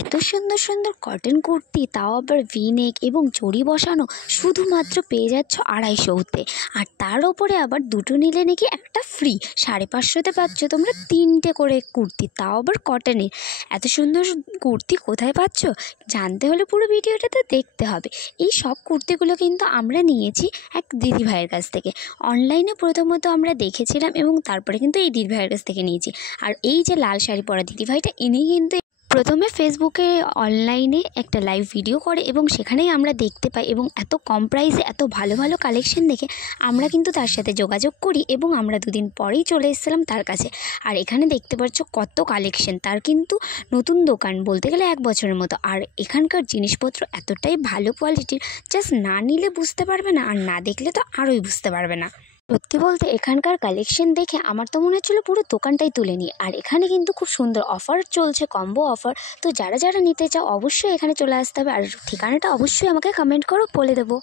এত সুন্দর সুন্দর কটন কুর্তি, তাও আবার ভি নেক এবং জড়ি বসানো, শুধুমাত্র পেয়ে যাচ্ছ 250-তে। আর তার ওপরে আবার দুটো নিলে নাকি একটা ফ্রি। 550-তে পাচ্ছ তোমরা 3টে করে কুর্তি, তাও আবার কটনের। এত সুন্দর কুর্তি কোথায় পাচ্ছ জানতে হলে পুরো ভিডিওটাতে দেখতে হবে। এই সব কুর্তিগুলো কিন্তু আমরা নিয়েছি এক দিদিভাইয়ের কাছ থেকে। অনলাইনে প্রথমত আমরা দেখেছিলাম এবং তারপরে কিন্তু এই দিদিভাইয়ের কাছ থেকে নিয়েছি। আর এই যে লাল শাড়ি পরা দিদিভাইটা, ইনি কিন্তু প্রথমে ফেসবুকে অনলাইনে একটা লাইভ ভিডিও করে এবং সেখানেই আমরা দেখতে পাই, এবং এত কম প্রাইসে এত ভালো ভালো কালেকশন দেখে আমরা কিন্তু তার সাথে যোগাযোগ করি এবং আমরা দুদিন পরেই চলে এসেছিলাম তার কাছে। আর এখানে দেখতে পাচ্ছ কত কালেকশন। তার কিন্তু নতুন দোকান বলতে গেলে 1 বছরের মতো। আর এখানকার জিনিসপত্র এতটাই ভালো কোয়ালিটির, জাস্ট না নিলে বুঝতে পারবে না, আর না দেখলে তো আরোই বুঝতে পারবে না। সত্যি বলতে এখানকার কালেকশন দেখে আমার তো মনে হচ্ছিলো পুরো দোকানটাই তুলে নিই। আর এখানে কিন্তু খুব সুন্দর অফার চলছে, কম্বো অফার। তো যারা যারা নিতে চাও অবশ্যই এখানে চলে আসতে হবে। আর ঠিকানাটা অবশ্যই আমাকে কমেন্ট করো, বলে দেবো।